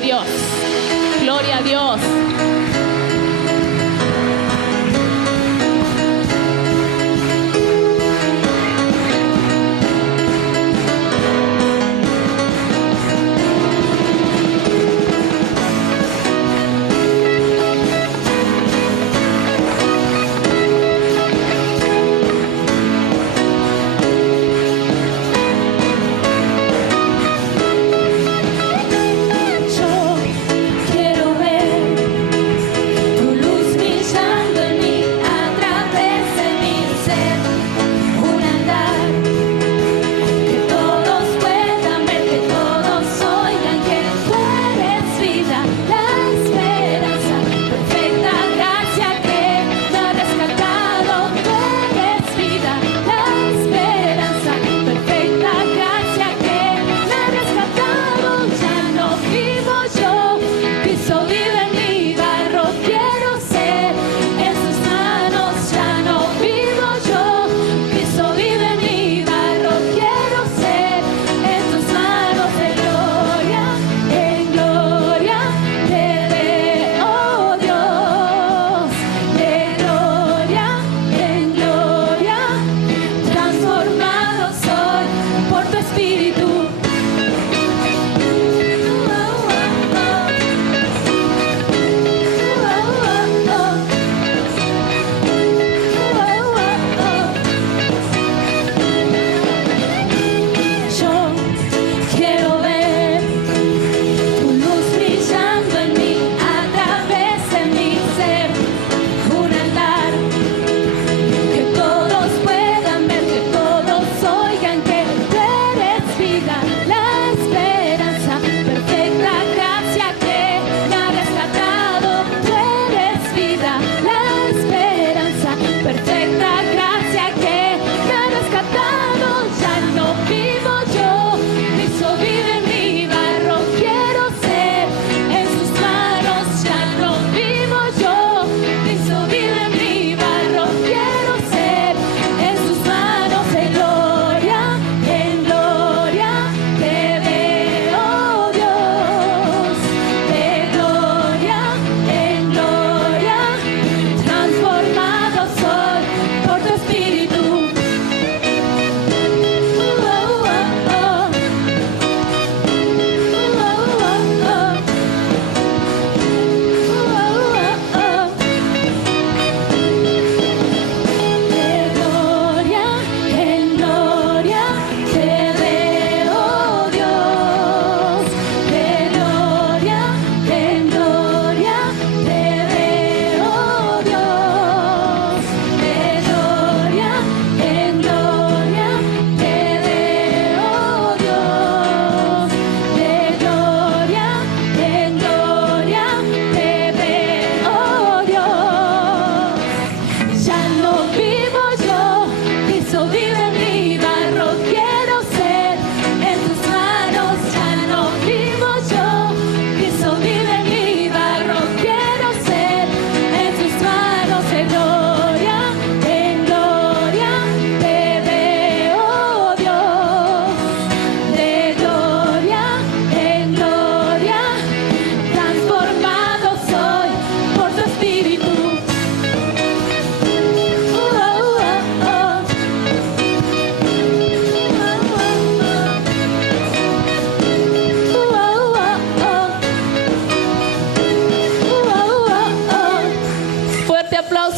de Dios. Gloria a Dios.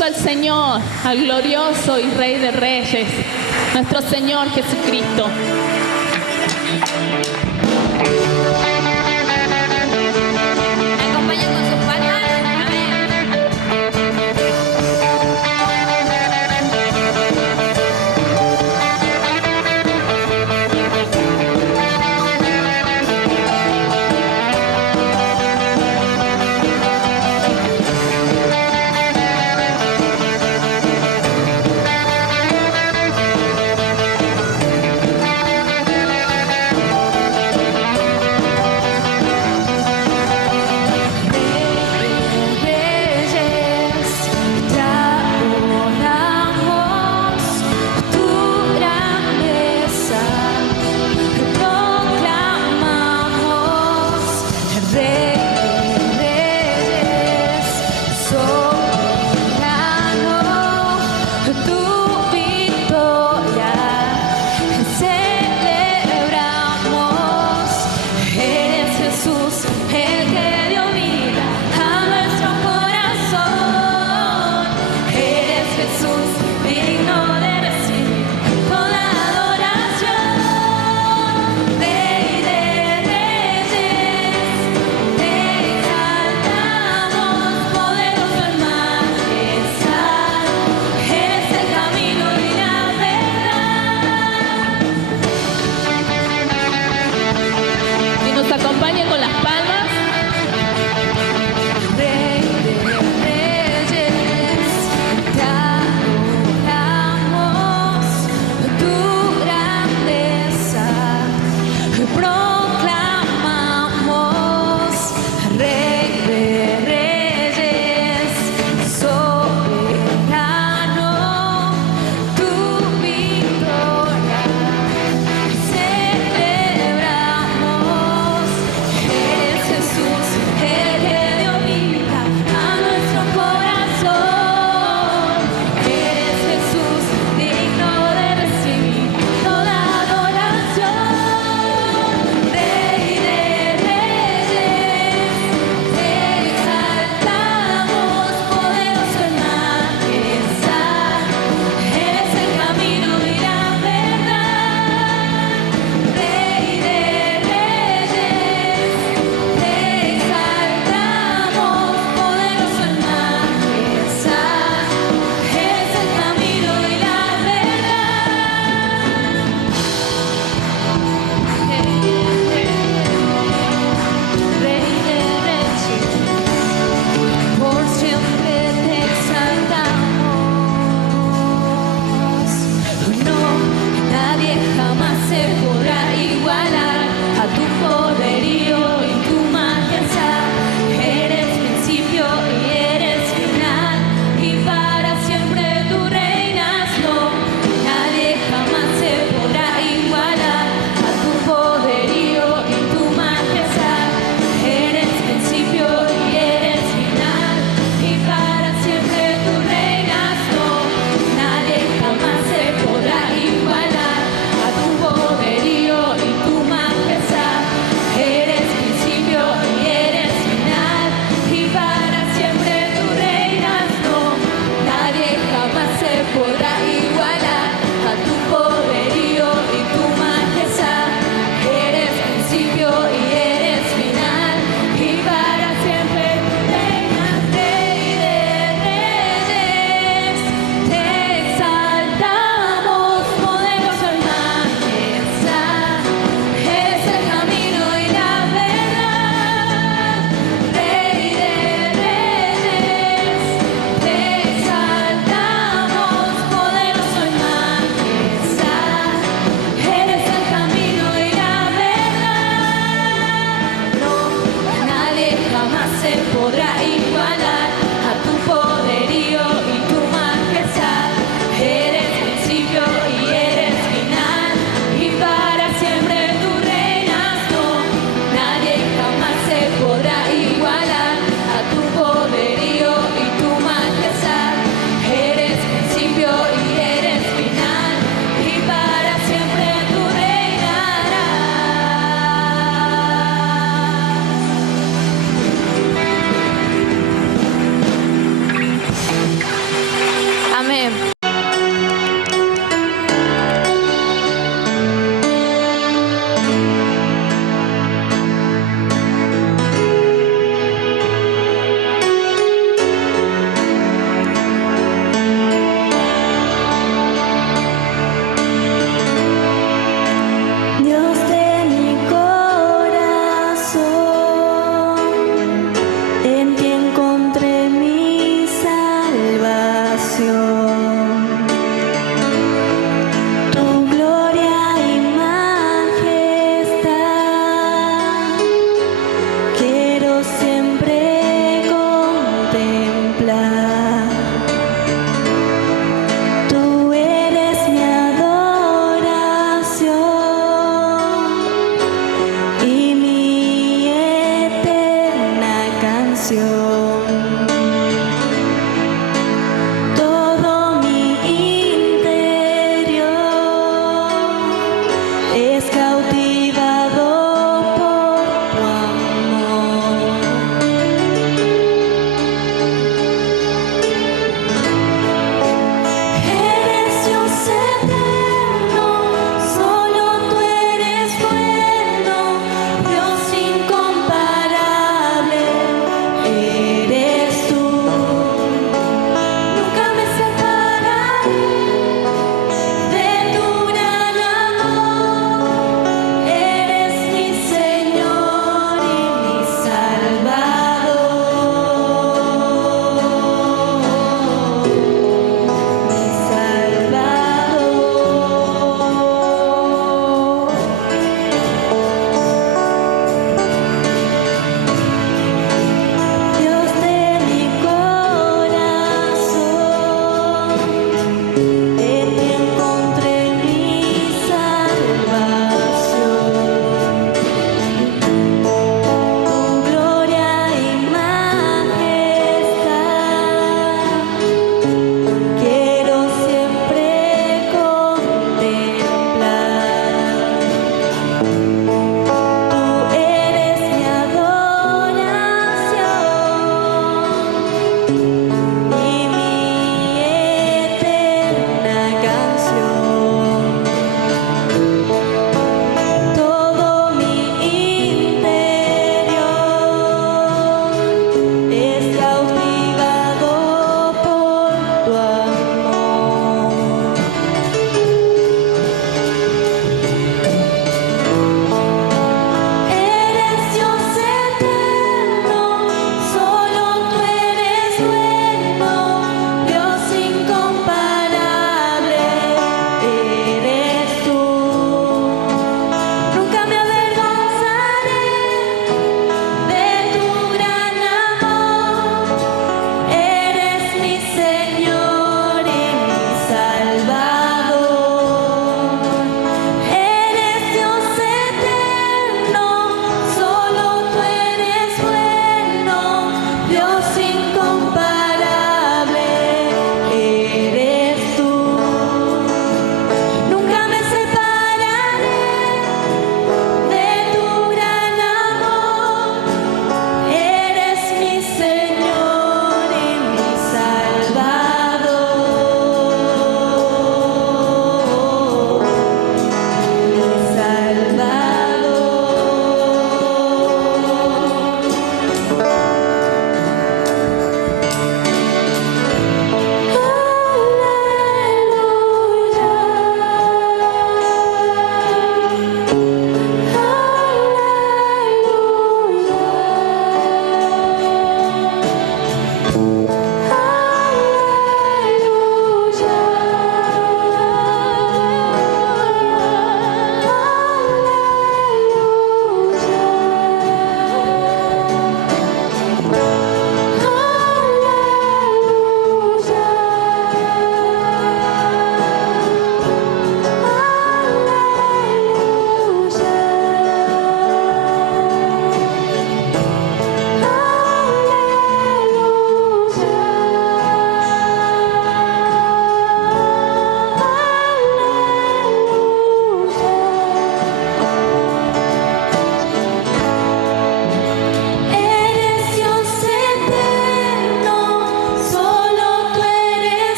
Al Señor, al glorioso y Rey de Reyes, nuestro Señor Jesucristo. Me acompañan con sus palmas.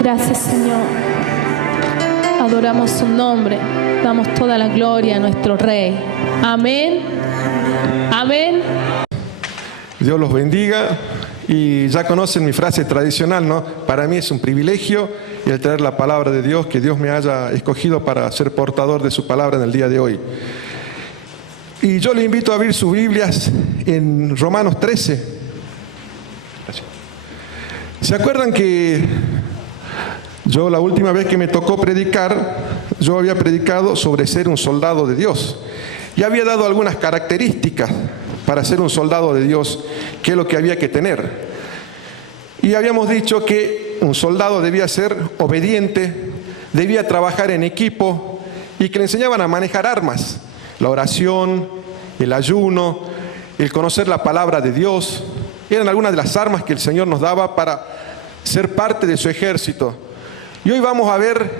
Gracias, Señor. Adoramos su nombre. Damos toda la gloria a nuestro Rey. Amén. Amén. Dios los bendiga. Y ya conocen mi frase tradicional, ¿no? Para mí es un privilegio el traer la palabra de Dios, que Dios me haya escogido para ser portador de su palabra en el día de hoy. Y yo le invito a abrir sus Biblias en Romanos 13. ¿Se acuerdan que yo la última vez que me tocó predicar, yo había predicado sobre ser un soldado de Dios? Y había dado algunas características para ser un soldado de Dios, qué es lo que había que tener. Y habíamos dicho que un soldado debía ser obediente, debía trabajar en equipo y que le enseñaban a manejar armas, la oración, el ayuno, el conocer la palabra de Dios. Eran algunas de las armas que el Señor nos daba para ser parte de su ejército. Y hoy vamos a ver,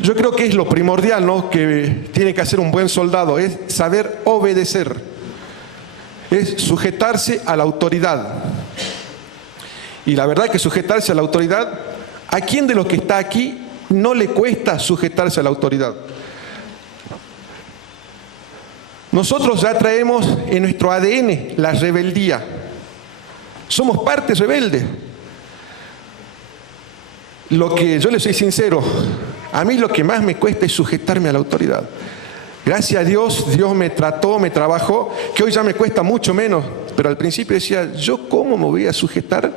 yo creo que es lo primordial, ¿no?, que tiene que hacer un buen soldado, es saber obedecer. Es sujetarse a la autoridad. Y la verdad que sujetarse a la autoridad, ¿a quién de los que está aquí no le cuesta sujetarse a la autoridad? Nosotros ya traemos en nuestro ADN la rebeldía. Somos parte rebelde. Lo que yo le soy sincero, a mí lo que más me cuesta es sujetarme a la autoridad. Gracias a Dios, Dios me trató, me trabajó, que hoy ya me cuesta mucho menos. Pero al principio decía, ¿yo cómo me voy a sujetar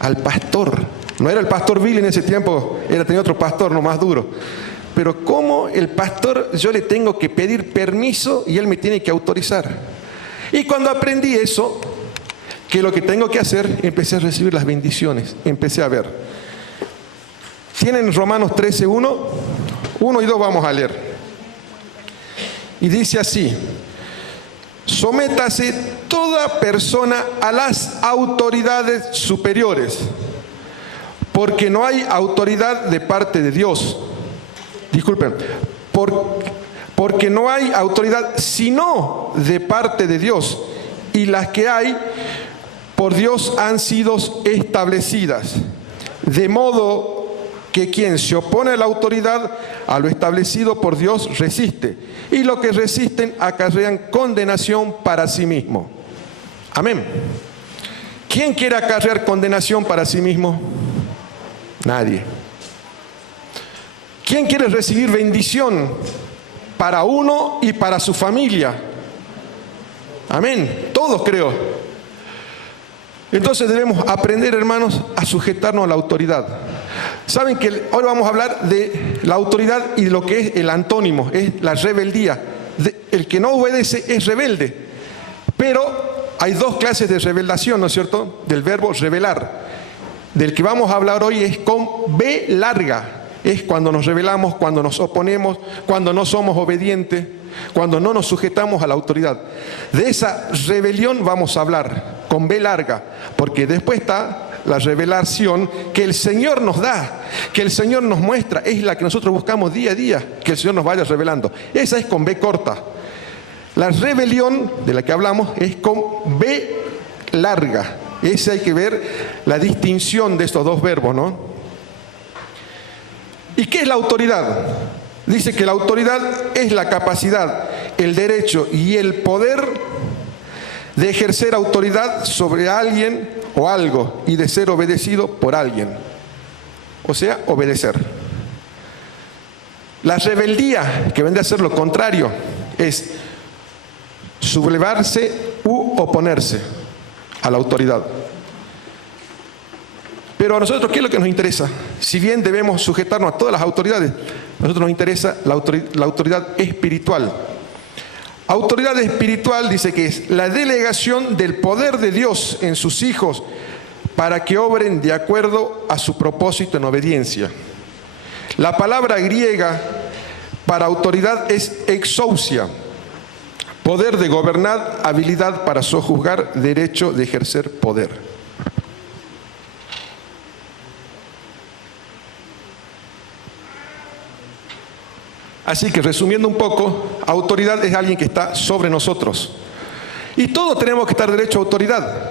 al pastor? No era el pastor Billy en ese tiempo, tenía otro pastor, no, más duro. Pero ¿cómo el pastor yo le tengo que pedir permiso y él me tiene que autorizar? Y cuando aprendí eso, que lo que tengo que hacer, empecé a recibir las bendiciones, empecé a ver. ¿Tienen Romanos 13, 1 y 2 vamos a leer? Y dice así: sométase toda persona a las autoridades superiores, porque no hay autoridad de parte de Dios. Disculpen, porque no hay autoridad sino de parte de Dios, y las que hay por Dios han sido establecidas. De modo que quien se opone a la autoridad, a lo establecido por Dios, resiste. Y los que resisten acarrean condenación para sí mismo. Amén. ¿Quién quiere acarrear condenación para sí mismo? Nadie. ¿Quién quiere recibir bendición para uno y para su familia? Amén. Todos, creo. Entonces debemos aprender, hermanos, a sujetarnos a la autoridad. Saben que hoy vamos a hablar de la autoridad y de lo que es el antónimo, es la rebeldía. El que no obedece es rebelde. Pero hay dos clases de rebeldación, ¿no es cierto? Del verbo rebelar. Del que vamos a hablar hoy es con B larga. Es cuando nos rebelamos, cuando nos oponemos, cuando no somos obedientes, cuando no nos sujetamos a la autoridad. De esa rebelión vamos a hablar con B larga, porque después está la revelación que el Señor nos da, que el Señor nos muestra, es la que nosotros buscamos día a día, que el Señor nos vaya revelando. Esa es con B corta. La rebelión de la que hablamos es con B larga. Ese hay que ver la distinción de estos dos verbos, ¿no? ¿Y qué es la autoridad? Dice que la autoridad es la capacidad, el derecho y el poder de ejercer autoridad sobre alguien o algo y de ser obedecido por alguien. O sea, obedecer. La rebeldía, que vendría a ser lo contrario, es sublevarse u oponerse a la autoridad. Pero a nosotros, ¿qué es lo que nos interesa? Si bien debemos sujetarnos a todas las autoridades, a nosotros nos interesa la autoridad espiritual. Autoridad espiritual dice que es la delegación del poder de Dios en sus hijos para que obren de acuerdo a su propósito en obediencia. La palabra griega para autoridad es exousia, poder de gobernar, habilidad para sojuzgar, derecho de ejercer poder. Así que, resumiendo un poco, autoridad es alguien que está sobre nosotros. Y todos tenemos que estar derecho a autoridad.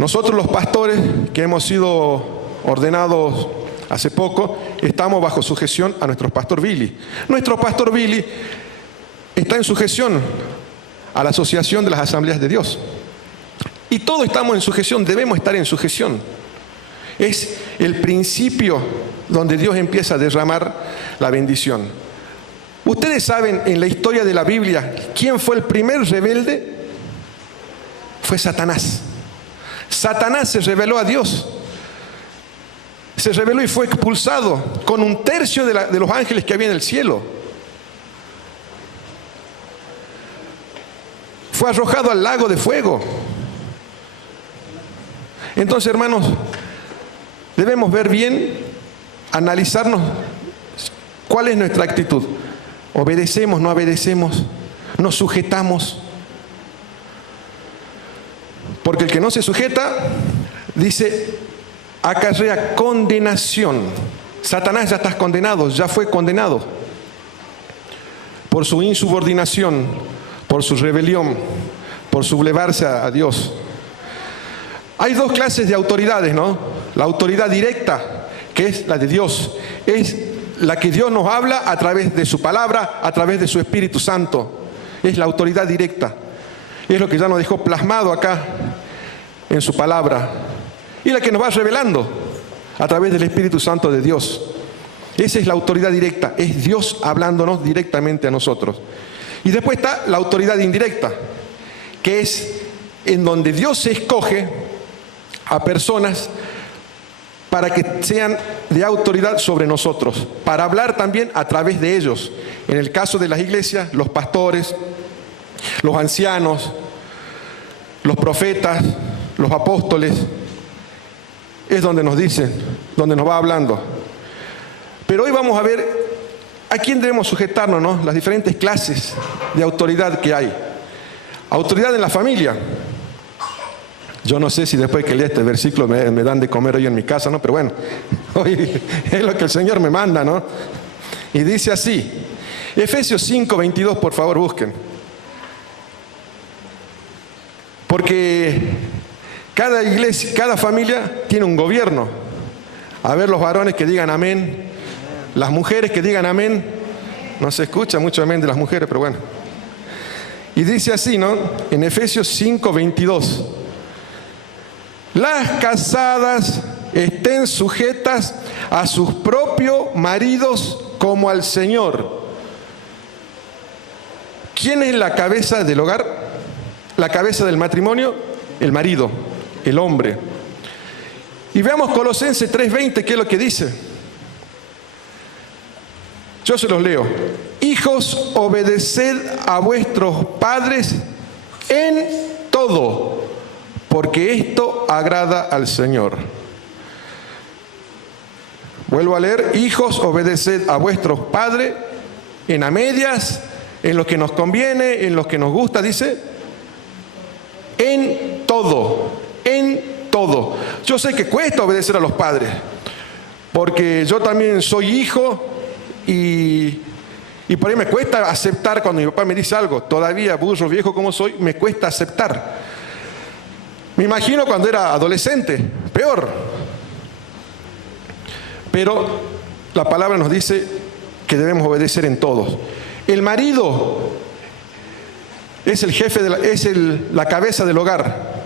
Nosotros los pastores que hemos sido ordenados hace poco, estamos bajo sujeción a nuestro pastor Billy. Nuestro pastor Billy está en sujeción a la Asociación de las Asambleas de Dios. Y todos estamos en sujeción, debemos estar en sujeción. Es el principio donde Dios empieza a derramar la bendición. Ustedes saben en la historia de la Biblia, ¿quién fue el primer rebelde? Fue Satanás. Satanás se rebeló a Dios. Se rebeló y fue expulsado con 1/3 de los ángeles que había en el cielo. Fue arrojado al lago de fuego. Entonces, hermanos, debemos ver bien, analizarnos cuál es nuestra actitud. ¿Obedecemos, no obedecemos? ¿Nos sujetamos? Porque el que no se sujeta, dice, acarrea condenación. Satanás ya está condenado, ya fue condenado por su insubordinación, por su rebelión, por sublevarse a Dios. Hay dos clases de autoridades, ¿no? La autoridad directa, que es la de Dios, es la que Dios nos habla a través de su palabra, a través de su Espíritu Santo. Es la autoridad directa. Es lo que ya nos dejó plasmado acá en su palabra. Y la que nos va revelando a través del Espíritu Santo de Dios. Esa es la autoridad directa, es Dios hablándonos directamente a nosotros. Y después está la autoridad indirecta, que es en donde Dios se escoge a personas para que sean de autoridad sobre nosotros, para hablar también a través de ellos. En el caso de las iglesias, los pastores, los ancianos, los profetas, los apóstoles, es donde nos dicen, donde nos va hablando. Pero hoy vamos a ver a quién debemos sujetarnos, ¿no? Las diferentes clases de autoridad que hay. Autoridad en la familia. Yo no sé si después que lea este versículo me dan de comer hoy en mi casa, ¿no? Pero bueno, hoy es lo que el Señor me manda, ¿no? Y dice así, Efesios 5:22, por favor, busquen. Porque cada iglesia, cada familia tiene un gobierno. A ver los varones que digan amén. Las mujeres que digan amén. No se escucha mucho amén de las mujeres, pero bueno. Y dice así, ¿no? En Efesios 5:22. Las casadas estén sujetas a sus propios maridos como al Señor. ¿Quién es la cabeza del hogar? La cabeza del matrimonio, el marido, el hombre. Y veamos Colosenses 3:20, ¿qué es lo que dice? Yo se los leo. Hijos, obedeced a vuestros padres en todo, porque esto agrada al Señor. Vuelvo a leer. Hijos, obedeced a vuestros padres en a medias, en lo que nos conviene, en lo que nos gusta, dice. En todo, en todo. Yo sé que cuesta obedecer a los padres, porque yo también soy hijo y por ahí me cuesta aceptar cuando mi papá me dice algo. Todavía, burro viejo como soy, me cuesta aceptar. Me imagino cuando era adolescente, peor. Pero la palabra nos dice que debemos obedecer en todos. El marido es el jefe, la cabeza del hogar.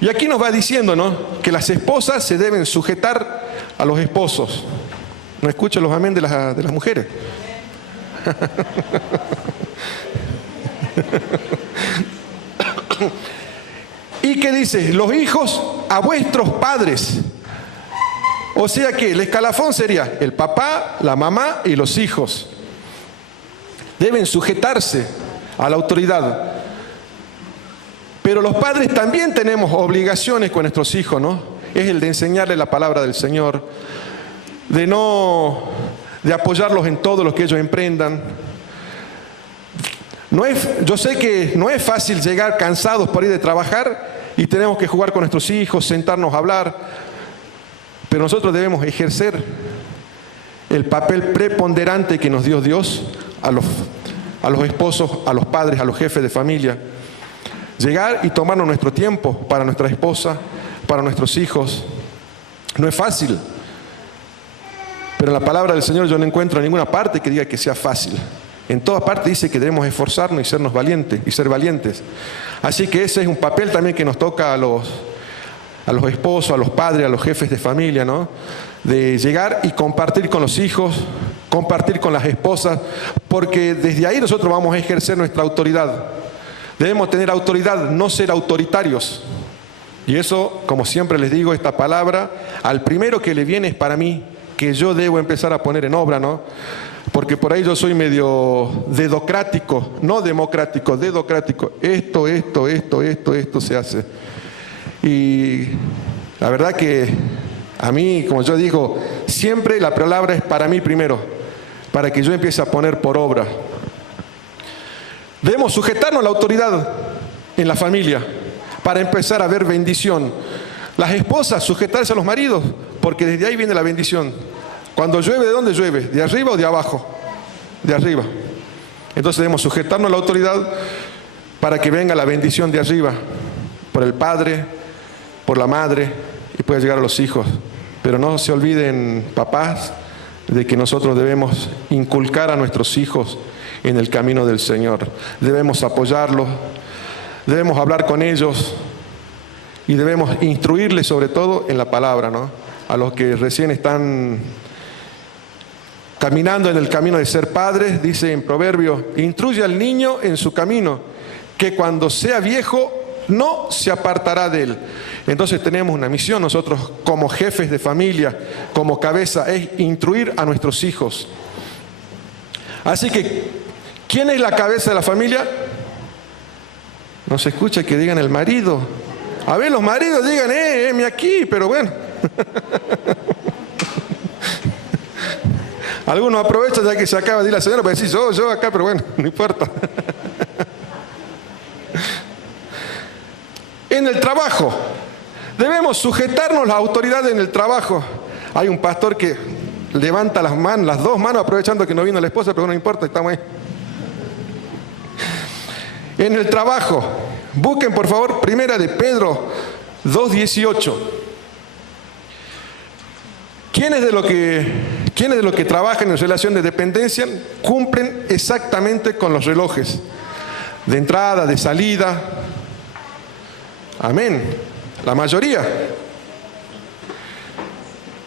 Y aquí nos va diciendo, ¿no?, que las esposas se deben sujetar a los esposos. No escucho los amén de las mujeres. ¿Y qué dice? Los hijos a vuestros padres. O sea que el escalafón sería el papá, la mamá y los hijos. Deben sujetarse a la autoridad. Pero los padres también tenemos obligaciones con nuestros hijos, ¿no? Es el de enseñarles la palabra del Señor, de apoyarlos en todo lo que ellos emprendan. Yo sé que no es fácil llegar cansados por ir de trabajar y tenemos que jugar con nuestros hijos, sentarnos a hablar, pero nosotros debemos ejercer el papel preponderante que nos dio Dios a los esposos, a los padres, a los jefes de familia. llegar y tomarnos nuestro tiempo para nuestra esposa, para nuestros hijos. No es fácil, pero en la palabra del Señor yo no encuentro ninguna parte que diga que sea fácil. En toda parte dice que debemos esforzarnos y sernos valientes y ser valientes. Así que ese es un papel también que nos toca a los esposos, a los padres, a los jefes de familia, ¿no? De llegar y compartir con los hijos, compartir con las esposas, porque desde ahí nosotros vamos a ejercer nuestra autoridad. Debemos tener autoridad, no ser autoritarios. Y eso, como siempre les digo, esta palabra, al primero que le viene es para mí, que yo debo empezar a poner en obra, ¿no? Porque por ahí yo soy medio dedocrático, no democrático, dedocrático. Esto se hace. Y la verdad que a mí, como yo digo, siempre la palabra es para mí primero, para que yo empiece a poner por obra. Debemos sujetarnos a la autoridad en la familia para empezar a ver bendición. Las esposas, sujetarse a los maridos, porque desde ahí viene la bendición. Cuando llueve, ¿de dónde llueve? ¿De arriba o de abajo? De arriba. Entonces debemos sujetarnos a la autoridad para que venga la bendición de arriba, por el padre, por la madre, y pueda llegar a los hijos. Pero no se olviden, papás, de que nosotros debemos inculcar a nuestros hijos en el camino del Señor. Debemos apoyarlos, debemos hablar con ellos y debemos instruirles sobre todo en la palabra, ¿no? A los que recién están caminando en el camino de ser padres, dice en Proverbios, instruye al niño en su camino, que cuando sea viejo no se apartará de él. Entonces tenemos una misión nosotros como jefes de familia, como cabeza, es instruir a nuestros hijos. Así que, ¿quién es la cabeza de la familia? No se escucha que digan el marido. A ver, los maridos digan, mi aquí, pero bueno. Algunos aprovechan ya que se acaba de ir la señora para decir, yo acá, pero bueno, no importa. En el trabajo, debemos sujetarnos la autoridad en el trabajo. Hay un pastor que levanta las manos, las dos manos, aprovechando que no vino la esposa, pero no importa, estamos ahí. En el trabajo, busquen por favor, 1 de Pedro 2:18. ¿Quiénes de los que trabajan en relación de dependencia cumplen exactamente con los relojes? De entrada, de salida. Amén. La mayoría.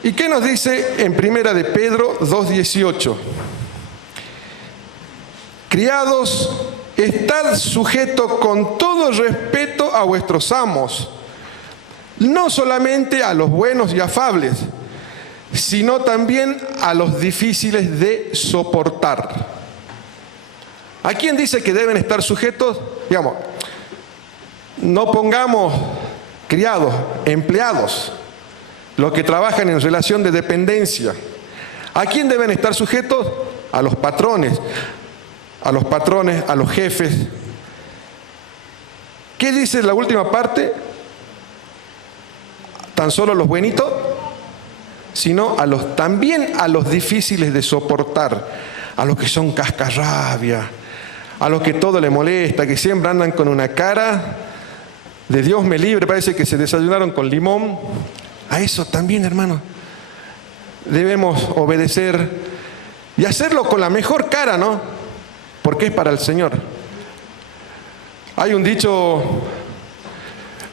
¿Y qué nos dice en 1 de Pedro 2:18? Criados, estad sujetos con todo respeto a vuestros amos, no solamente a los buenos y afables, sino también a los difíciles de soportar. ¿A quién dice que deben estar sujetos? Digamos, no pongamos criados, empleados, los que trabajan en relación de dependencia. ¿A quién deben estar sujetos? A los patrones, a los jefes. ¿Qué dice la última parte? ¿Tan solo los buenitos? Sino también a los difíciles de soportar, a los que son cascarrabia, a los que todo le molesta, que siempre andan con una cara de Dios me libre, parece que se desayunaron con limón. A eso también, hermano, debemos obedecer y hacerlo con la mejor cara, ¿no? Porque es para el Señor. Hay un dicho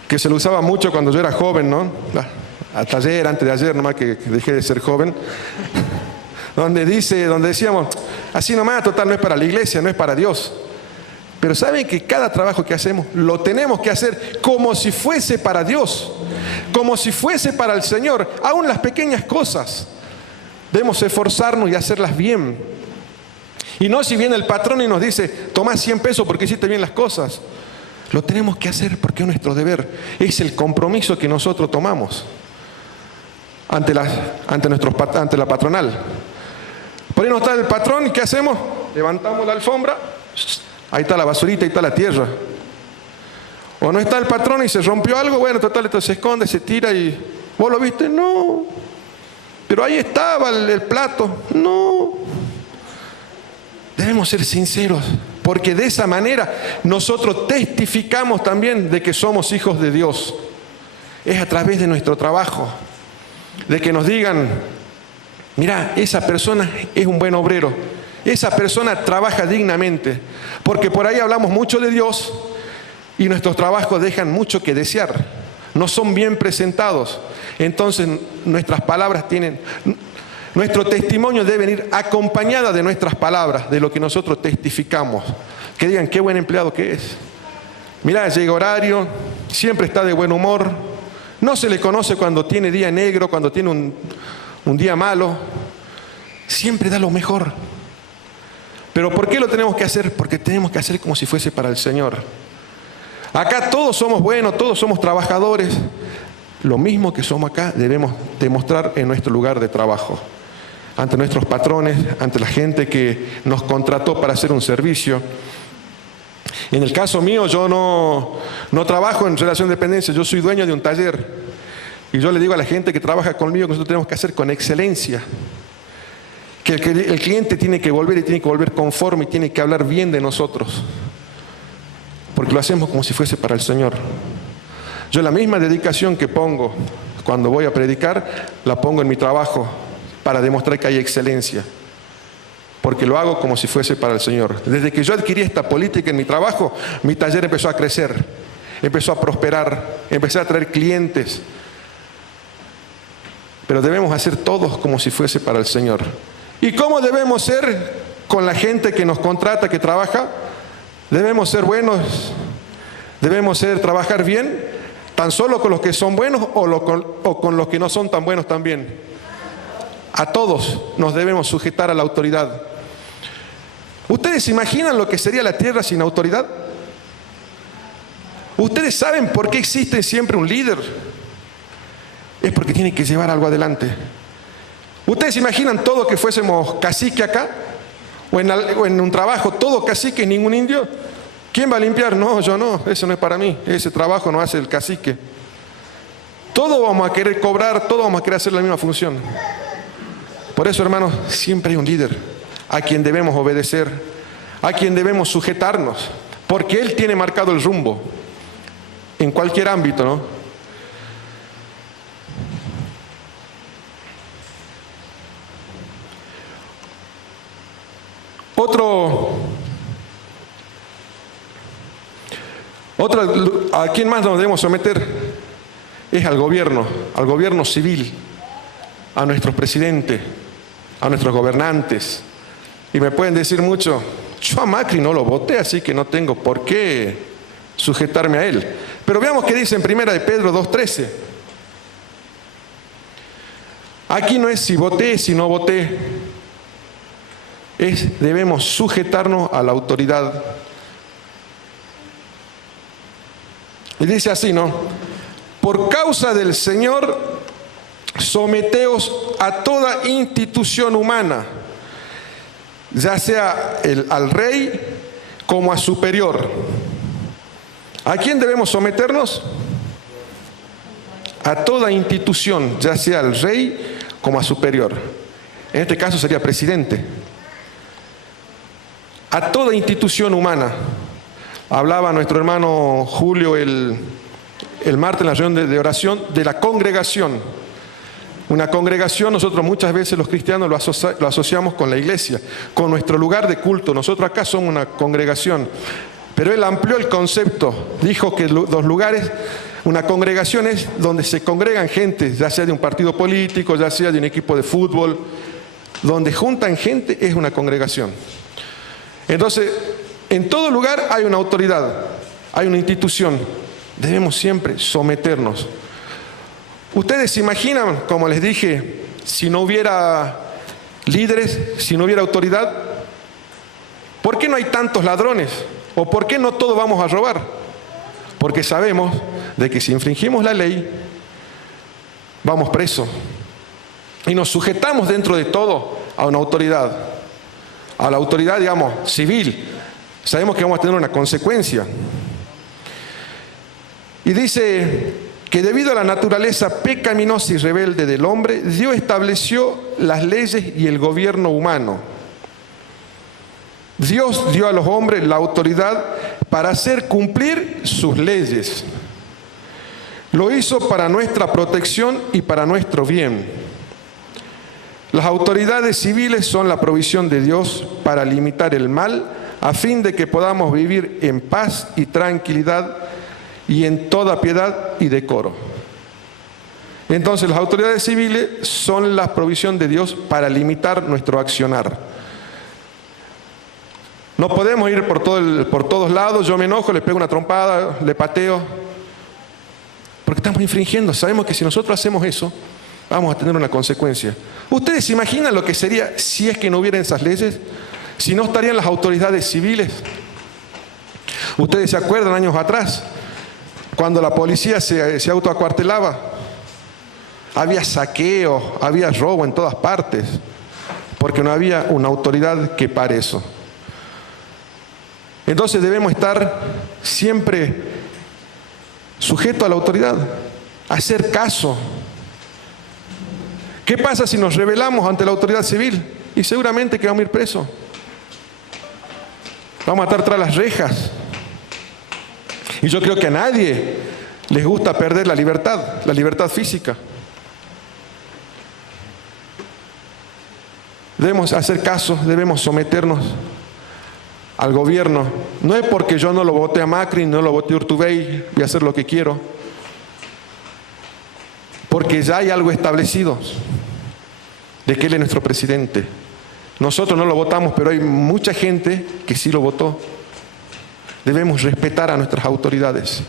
que se lo usaba mucho cuando yo era joven, ¿no? Hasta ayer, antes de ayer, nomás que dejé de ser joven, donde decíamos, así nomás, total, no es para la iglesia, no es para Dios. Pero saben que cada trabajo que hacemos lo tenemos que hacer como si fuese para Dios, como si fuese para el Señor, aún las pequeñas cosas. Debemos esforzarnos y hacerlas bien. Y no si viene el patrón y nos dice, toma 100 pesos porque hiciste bien las cosas. Lo tenemos que hacer porque es nuestro deber, es el compromiso que nosotros tomamos ante la patronal. Por ahí no está el patrón y ¿qué hacemos? Levantamos la alfombra, ahí está la basurita, ahí está la tierra. O no está el patrón y se rompió algo, bueno, total, esto se esconde, se tira y ¿vos lo viste? No. Pero ahí estaba el plato. No. Debemos ser sinceros. porque de esa manera nosotros testificamos también de que somos hijos de Dios. Es a través de nuestro trabajo, de que nos digan, mira, esa persona es un buen obrero, esa persona trabaja dignamente, porque por ahí hablamos mucho de Dios y nuestros trabajos dejan mucho que desear, no son bien presentados. Entonces nuestras palabras nuestro testimonio debe ir acompañada de nuestras palabras, de lo que nosotros testificamos. Que digan, qué buen empleado que es. Mirá, llega horario, siempre está de buen humor, no se le conoce cuando tiene día negro, cuando tiene un día malo, siempre da lo mejor. Pero ¿por qué lo tenemos que hacer? Porque tenemos que hacer como si fuese para el Señor. Acá todos somos buenos, todos somos trabajadores. Lo mismo que somos acá debemos demostrar en nuestro lugar de trabajo, ante nuestros patrones, ante la gente que nos contrató para hacer un servicio. En el caso mío, yo no trabajo en relación de dependencia, yo soy dueño de un taller. Y yo le digo a la gente que trabaja conmigo que nosotros tenemos que hacer con excelencia. Que el cliente tiene que volver y tiene que volver conforme y tiene que hablar bien de nosotros. Porque lo hacemos como si fuese para el Señor. Yo la misma dedicación que pongo cuando voy a predicar, la pongo en mi trabajo para demostrar que hay excelencia. Porque lo hago como si fuese para el Señor. Desde que yo adquirí esta política en mi trabajo, mi taller empezó a crecer, empezó a prosperar, empecé a traer clientes. Pero debemos hacer todos como si fuese para el Señor. ¿Y cómo debemos ser con la gente que nos contrata, que trabaja? Debemos ser buenos, debemos trabajar bien, tan solo con los que son buenos o con los que no son tan buenos también. A todos nos debemos sujetar a la autoridad. ¿Ustedes se imaginan lo que sería la tierra sin autoridad? ¿Ustedes saben por qué existe siempre un líder? Es porque tiene que llevar algo adelante. ¿Ustedes se imaginan todo que fuésemos cacique acá? O en un trabajo, todo cacique, ningún indio. ¿Quién va a limpiar? No, yo no, eso no es para mí. Ese trabajo no hace el cacique. Todos vamos a querer cobrar, todos vamos a querer hacer la misma función. Por eso, hermanos, siempre hay un líder a quien debemos obedecer, a quien debemos sujetarnos, porque Él tiene marcado el rumbo en cualquier ámbito, ¿no? ¿A quién más nos debemos someter? Es al gobierno civil, a nuestros presidentes, a nuestros gobernantes. Y me pueden decir mucho, yo a Macri no lo voté, así que no tengo por qué sujetarme a él. Pero veamos qué dice en 1 de Pedro 2:13. Aquí no es si voté, si no voté. Debemos sujetarnos a la autoridad. Y dice así, ¿no? Por causa del Señor, someteos a toda institución humana, ya sea al rey como a superior. ¿A quién debemos someternos? A toda institución, ya sea al rey como a superior. En este caso sería presidente. A toda institución humana. Hablaba nuestro hermano Julio el martes en la reunión de oración de la congregación. Una congregación, nosotros muchas veces los cristianos lo asociamos con la iglesia, con nuestro lugar de culto. Nosotros acá somos una congregación. Pero él amplió el concepto. Dijo que los lugares, una congregación es donde se congregan gente, ya sea de un partido político, ya sea de un equipo de fútbol. Donde juntan gente es una congregación. Entonces, en todo lugar hay una autoridad, hay una institución. Debemos siempre someternos. ¿Ustedes se imaginan, como les dije, si no hubiera líderes, si no hubiera autoridad? ¿Por qué no hay tantos ladrones? ¿O por qué no todos vamos a robar? Porque sabemos de que si infringimos la ley, vamos presos. Y nos sujetamos dentro de todo a una autoridad. A la autoridad, digamos, civil. Sabemos que vamos a tener una consecuencia. Y dice que debido a la naturaleza pecaminosa y rebelde del hombre, Dios estableció las leyes y el gobierno humano. Dios dio a los hombres la autoridad para hacer cumplir sus leyes. Lo hizo para nuestra protección y para nuestro bien. Las autoridades civiles son la provisión de Dios para limitar el mal, a fin de que podamos vivir en paz y tranquilidad y en toda piedad y decoro. Entonces, las autoridades civiles son la provisión de Dios para limitar nuestro accionar. No podemos ir por todos lados, yo me enojo, le pego una trompada, le pateo, porque estamos infringiendo. Sabemos que si nosotros hacemos eso, vamos a tener una consecuencia. ¿Ustedes se imaginan lo que sería si es que no hubiera esas leyes? Si no estarían las autoridades civiles. ¿Ustedes se acuerdan años atrás, cuando la policía se autoacuartelaba? Había saqueo, había robo en todas partes, porque no había una autoridad que pare eso. Entonces debemos estar siempre sujetos a la autoridad, hacer caso. ¿Qué pasa si nos rebelamos ante la autoridad civil? Y seguramente que vamos a ir presos. Vamos a estar tras las rejas. Y yo creo que a nadie les gusta perder la libertad física. Debemos hacer caso, debemos someternos al gobierno. No es porque yo no lo voté a Macri, no lo voté a Urtubey, voy a hacer lo que quiero. Porque ya hay algo establecido de que él es nuestro presidente. Nosotros no lo votamos, pero hay mucha gente que sí lo votó. Debemos respetar a nuestras autoridades.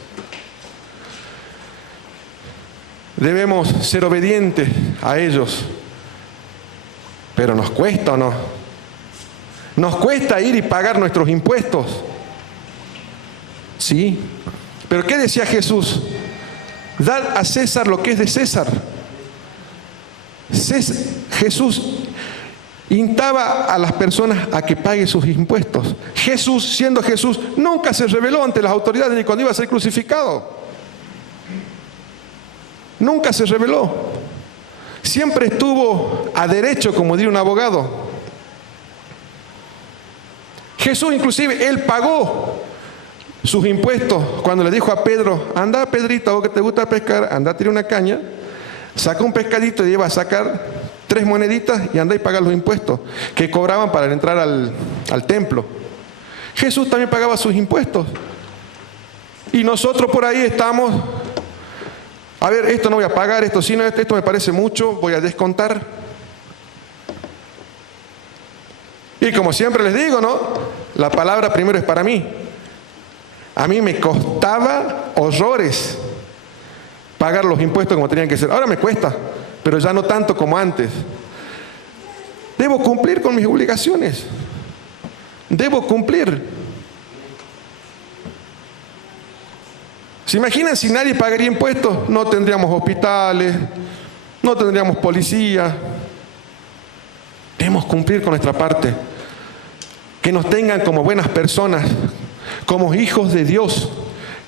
Debemos ser obedientes a ellos. Pero ¿nos cuesta o no? ¿Nos cuesta ir y pagar nuestros impuestos? Sí. ¿Pero qué decía Jesús? Dad a César lo que es de César. Jesús instaba a las personas a que paguen sus impuestos. Jesús, siendo Jesús, nunca se rebeló ante las autoridades ni cuando iba a ser crucificado. Nunca se rebeló. Siempre estuvo a derecho, como diría un abogado. Jesús inclusive, él pagó sus impuestos cuando le dijo a Pedro: anda, Pedrito, vos que te gusta pescar, anda a tirar una caña, saca un pescadito y lleva a sacar 3 moneditas y anda y paga los impuestos que cobraban para entrar al templo. Jesús también pagaba sus impuestos. Y nosotros por ahí estamos: a ver, esto no voy a pagar, esto sí, no, esto me parece mucho, voy a descontar. Y como siempre les digo, ¿no? La palabra primero es para mí. A mí me costaba horrores pagar los impuestos como tenían que ser. Ahora me cuesta, pero ya no tanto como antes. Debo cumplir con mis obligaciones. Debo cumplir. ¿Se imaginan si nadie pagaría impuestos? No tendríamos hospitales, no tendríamos policía. Debemos cumplir con nuestra parte. Que nos tengan como buenas personas, como hijos de Dios.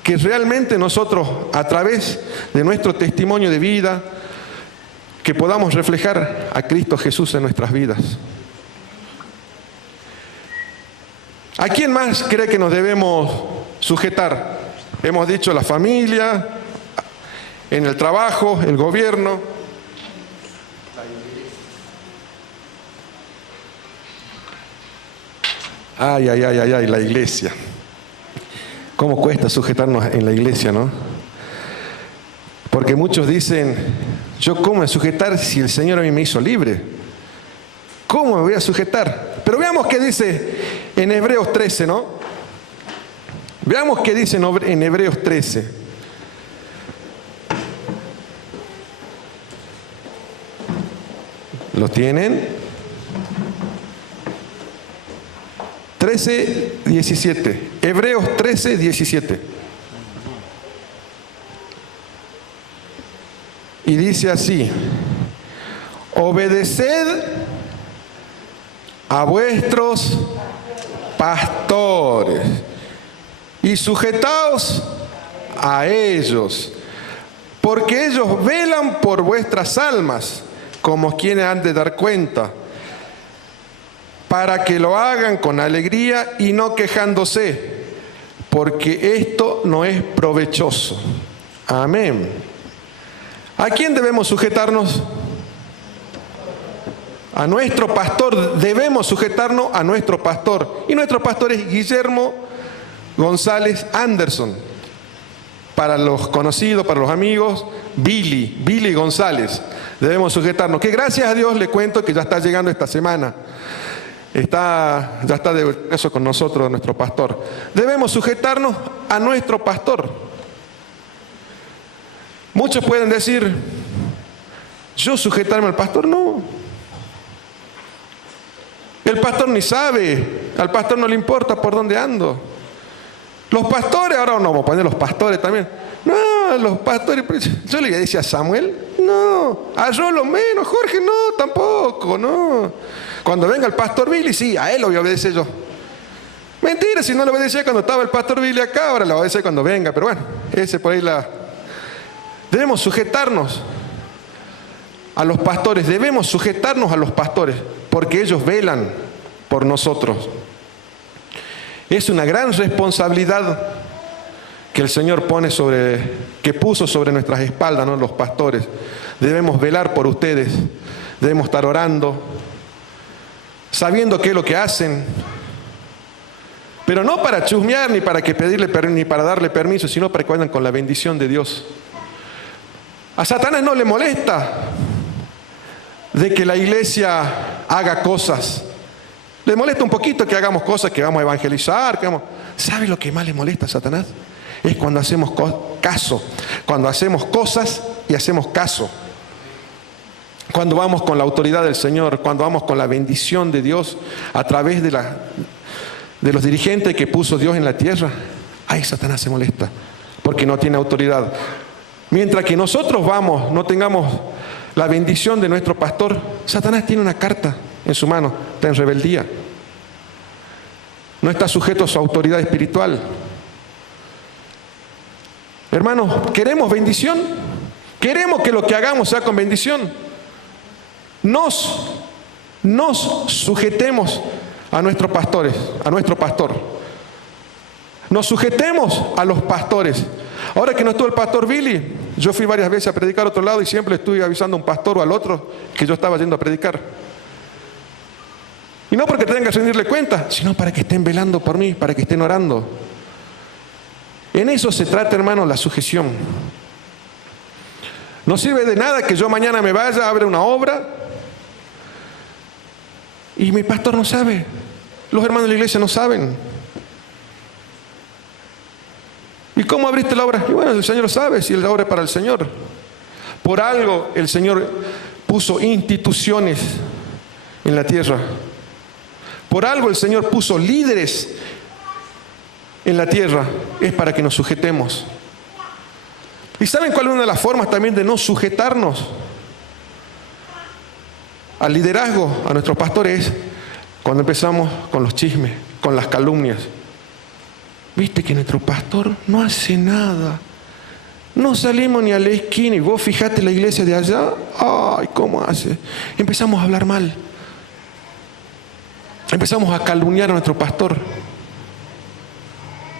Que realmente nosotros, a través de nuestro testimonio de vida, que podamos reflejar a Cristo Jesús en nuestras vidas. ¿A quién más cree que nos debemos sujetar? Hemos dicho la familia, en el trabajo, el gobierno. Ay, la iglesia. ¿Cómo cuesta sujetarnos en la iglesia, no? Porque muchos dicen: ¿yo cómo me sujetar si el Señor a mí me hizo libre? ¿Cómo me voy a sujetar? Pero veamos qué dice en Hebreos 13, ¿no? Veamos qué dice en Hebreos 13. ¿Lo tienen? 13:17. Hebreos 13:17. Y dice así: obedeced a vuestros pastores y sujetaos a ellos, porque ellos velan por vuestras almas, como quienes han de dar cuenta, para que lo hagan con alegría y no quejándose, porque esto no es provechoso. Amén. ¿A quién debemos sujetarnos? A nuestro pastor. Debemos sujetarnos a nuestro pastor. Y nuestro pastor es Guillermo González Anderson. Para los conocidos, para los amigos, Billy González. Debemos sujetarnos. Que gracias a Dios le cuento que ya está llegando esta semana. Ya está de regreso con nosotros nuestro pastor. Debemos sujetarnos a nuestro pastor. Muchos pueden decir, ¿yo sujetarme al pastor? No. El pastor ni sabe, al pastor no le importa por dónde ando. Los pastores, ahora no vamos a poner los pastores también. No, los pastores, yo le decía a Samuel, no, a yo lo menos, Jorge, no, tampoco, no. Cuando venga el pastor Billy, sí, a él lo voy a obedecer yo. Mentira, si no le obedecía cuando estaba el pastor Billy acá, ahora le voy a obedecer cuando venga, pero bueno, ese por ahí Debemos sujetarnos a los pastores, debemos sujetarnos a los pastores, porque ellos velan por nosotros. Es una gran responsabilidad que el Señor puso sobre nuestras espaldas, ¿no? Los pastores. Debemos velar por ustedes, debemos estar orando, sabiendo qué es lo que hacen, pero no para chusmear, ni para ni para darle permiso, sino para que vayan con la bendición de Dios. A Satanás no le molesta de que la iglesia haga cosas. Le molesta un poquito que hagamos cosas, que vamos a evangelizar, ¿Sabe lo que más le molesta a Satanás? Es cuando hacemos caso, cuando hacemos cosas y hacemos caso. Cuando vamos con la autoridad del Señor, cuando vamos con la bendición de Dios a través de los dirigentes que puso Dios en la tierra. Ay, Satanás se molesta porque no tiene autoridad. Mientras que nosotros no tengamos la bendición de nuestro pastor, Satanás tiene una carta en su mano, está en rebeldía. No está sujeto a su autoridad espiritual. Hermanos, ¿queremos bendición? ¿Queremos que lo que hagamos sea con bendición? Nos sujetemos a nuestros pastores, a nuestro pastor. Nos sujetemos a los pastores. Ahora que no estuvo el pastor Billy, yo fui varias veces a predicar a otro lado y siempre estuve avisando a un pastor o al otro que yo estaba yendo a predicar. Y no porque tengan que rendirle cuenta, sino para que estén velando por mí, para que estén orando. En eso se trata, hermano, la sujeción. No sirve de nada que yo mañana me vaya, abra una obra y mi pastor no sabe. Los hermanos de la iglesia no saben. ¿Y cómo abriste la obra? Y bueno, el Señor sabe si la obra es para el Señor. Por algo el Señor puso instituciones en la tierra. Por algo el Señor puso líderes en la tierra. Es para que nos sujetemos. ¿Y saben cuál es una de las formas también de no sujetarnos al liderazgo, a nuestros pastores? Cuando empezamos con los chismes, con las calumnias. Viste que nuestro pastor no hace nada. No salimos ni a la esquina y vos fijate la iglesia de allá. Ay, ¿cómo hace? Empezamos a hablar mal. Empezamos a calumniar a nuestro pastor.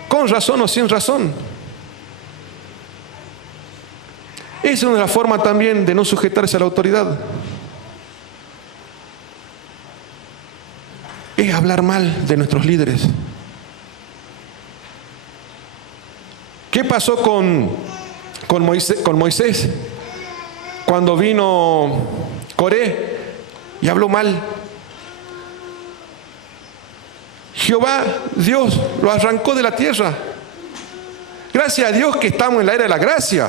Con razón o sin razón. Esa es una forma también de no sujetarse a la autoridad. Es hablar mal de nuestros líderes. ¿Qué pasó con Moisés cuando vino Coré y habló mal? Jehová, Dios, lo arrancó de la tierra. Gracias a Dios que estamos en la era de la gracia.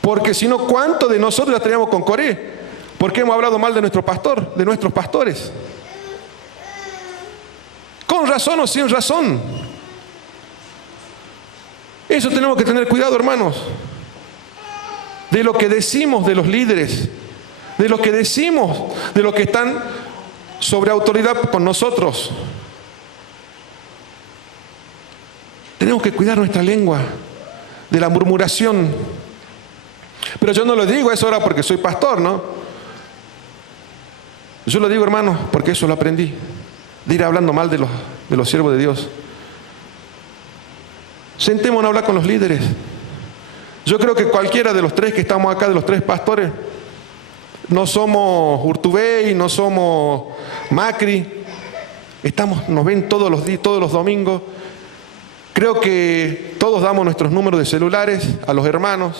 Porque si no, ¿cuánto de nosotros ya teníamos con Coré? Porque hemos hablado mal de nuestro pastor, de nuestros pastores. Con razón o sin razón. Eso tenemos que tener cuidado, hermanos. De lo que decimos de los líderes. De lo que decimos de los que están sobre autoridad con nosotros. Tenemos que cuidar nuestra lengua de la murmuración. Pero yo no lo digo eso ahora porque soy pastor, ¿no? Yo lo digo, hermano, porque eso lo aprendí. de ir hablando mal de los siervos de Dios. Sentémonos a hablar con los líderes. Yo creo que cualquiera de los tres que estamos acá, de los tres pastores, no somos Urtubey, no somos Macri, nos ven todos los días, todos los domingos. Creo que todos damos nuestros números de celulares a los hermanos.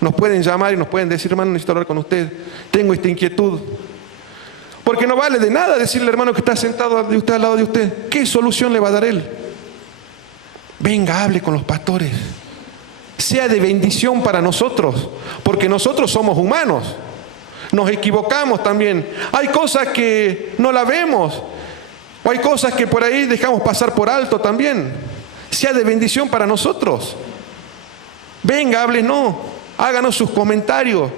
Nos pueden llamar y nos pueden decir: hermano, necesito hablar con usted, tengo esta inquietud. Porque no vale de nada decirle al hermano que está sentado de usted al lado de usted. ¿Qué solución le va a dar él? Venga, hable con los pastores. Sea de bendición para nosotros, porque nosotros somos humanos. Nos equivocamos también. Hay cosas que no la vemos, o hay cosas que por ahí dejamos pasar por alto también. Sea de bendición para nosotros. Venga, háblenos, háganos sus comentarios,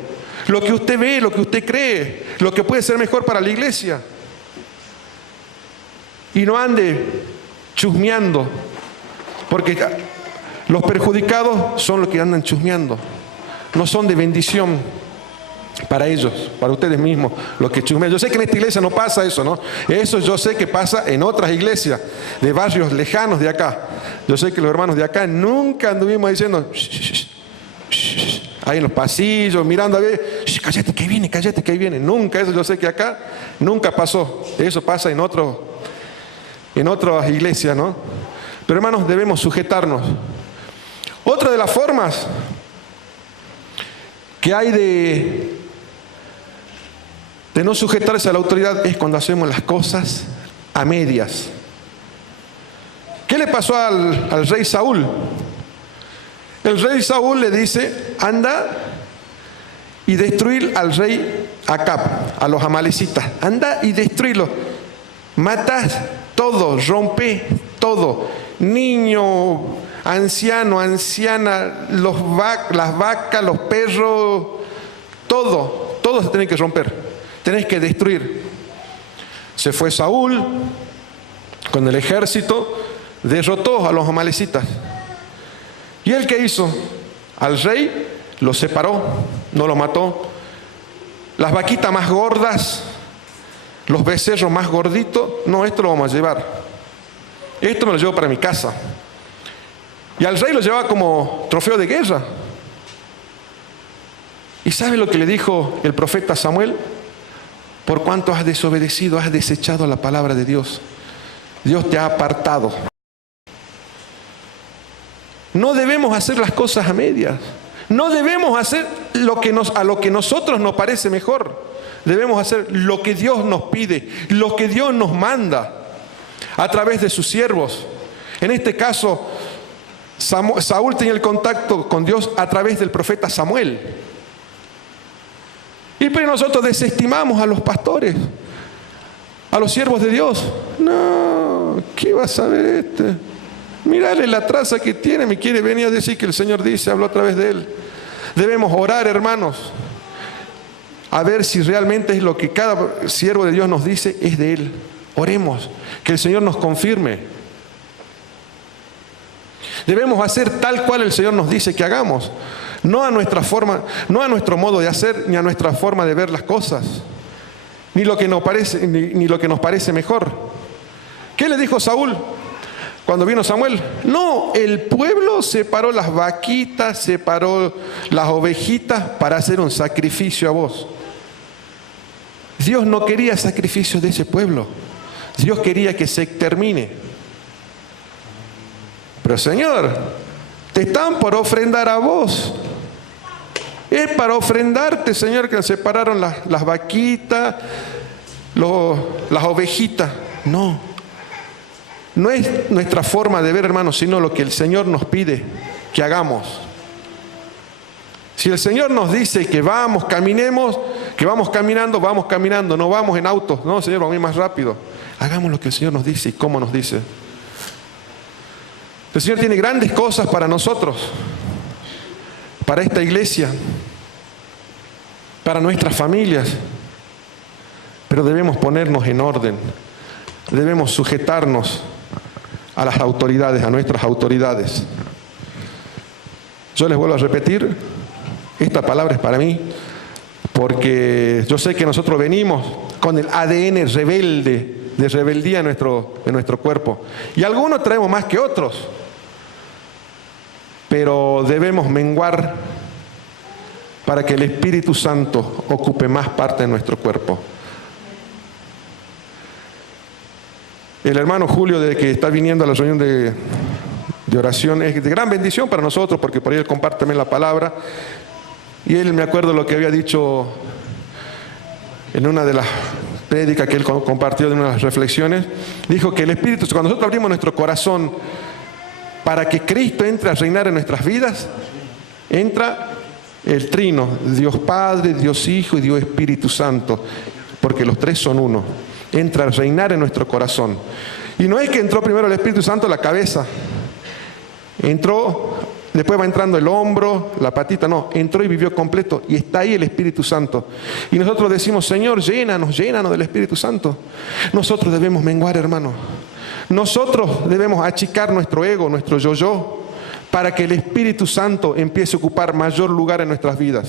lo que usted ve, lo que usted cree, lo que puede ser mejor para la iglesia. Y no ande chusmeando, porque los perjudicados son los que andan chusmeando, no son de bendición para ellos, para ustedes mismos, los que chusmean. Yo sé que en esta iglesia no pasa eso, ¿no? Eso yo sé que pasa en otras iglesias de barrios lejanos de acá. Yo sé que los hermanos de acá nunca anduvimos diciendo ahí en los pasillos, mirando a ver, cállate que ahí viene. Nunca, eso yo sé que acá nunca pasó. Eso pasa en otras iglesias, ¿no? Pero hermanos, debemos sujetarnos. Otra de las formas que hay de no sujetarse a la autoridad es cuando hacemos las cosas a medias. ¿Qué le pasó al rey Saúl? El rey Saúl le dice: anda y destruir al rey Acab, a los amalecitas. Anda y destruirlo. Matas todo, rompe todo. Niño, anciano, anciana, las vacas, los perros, todo se tiene que romper. Tenés que destruir. Se fue Saúl con el ejército, derrotó a los amalecitas. ¿Y él qué hizo? Al rey lo separó, no lo mató. Las vaquitas más gordas, los becerros más gorditos, no, esto lo vamos a llevar. Esto me lo llevo para mi casa. Y al rey lo llevaba como trofeo de guerra. ¿Y sabe lo que le dijo el profeta Samuel? Por cuanto has desobedecido, has desechado la palabra de Dios, Dios te ha apartado. No debemos hacer las cosas a medias. No debemos hacer a lo que nosotros nos parece mejor. Debemos hacer lo que Dios nos pide, lo que Dios nos manda a través de sus siervos. En este caso, Saúl tenía el contacto con Dios a través del profeta Samuel. Y pero nosotros desestimamos a los pastores, a los siervos de Dios. No, ¿qué va a saber este? Mírale la traza que tiene, me quiere venir a decir que el Señor dice, habló a través de él. Debemos orar, hermanos, a ver si realmente es lo que cada siervo de Dios nos dice, es de él. Oremos, que el Señor nos confirme. Debemos hacer tal cual el Señor nos dice que hagamos. No a nuestra forma, no a nuestro modo de hacer, ni a nuestra forma de ver las cosas, ni lo que nos parece mejor. ¿Qué le dijo Saúl cuando vino Samuel? No, el pueblo separó las vaquitas, separó las ovejitas para hacer un sacrificio a vos. Dios no quería sacrificios de ese pueblo. Dios quería que se extermine. Pero Señor, te están por ofrendar a vos. Es para ofrendarte, Señor, que separaron las vaquitas, las ovejitas. No es nuestra forma de ver, hermanos, sino lo que el Señor nos pide que hagamos. Si el Señor nos dice que vamos, caminemos, que vamos caminando, no vamos en autos. No, Señor, vamos a ir más rápido. Hagamos lo que el Señor nos dice y cómo nos dice. El Señor tiene grandes cosas para nosotros, para esta iglesia, para nuestras familias, pero debemos ponernos en orden, debemos sujetarnos a las autoridades, a nuestras autoridades. Yo les vuelvo a repetir, esta palabra es para mí, porque yo sé que nosotros venimos con el ADN rebelde de rebeldía en nuestro cuerpo. Y algunos traemos más que otros, pero debemos menguar para que el Espíritu Santo ocupe más parte de nuestro cuerpo. El hermano Julio, de que está viniendo a la reunión de oración, es de gran bendición para nosotros, porque por ahí él comparte también la palabra. Y él, me acuerdo lo que había dicho en una de las prédicas que él compartió, de una de las reflexiones, dijo que el Espíritu, cuando nosotros abrimos nuestro corazón para que Cristo entre a reinar en nuestras vidas, entra el trino, Dios Padre, Dios Hijo y Dios Espíritu Santo, porque los tres son uno. Entra a reinar en nuestro corazón. Y no es que entró primero el Espíritu Santo a la cabeza, entró, después va entrando el hombro, la patita, no, entró y vivió completo, y está ahí el Espíritu Santo. Y nosotros decimos: Señor, llénanos del Espíritu Santo. Nosotros debemos menguar, hermano. Nosotros debemos achicar nuestro ego, nuestro yo-yo, para que el Espíritu Santo empiece a ocupar mayor lugar en nuestras vidas.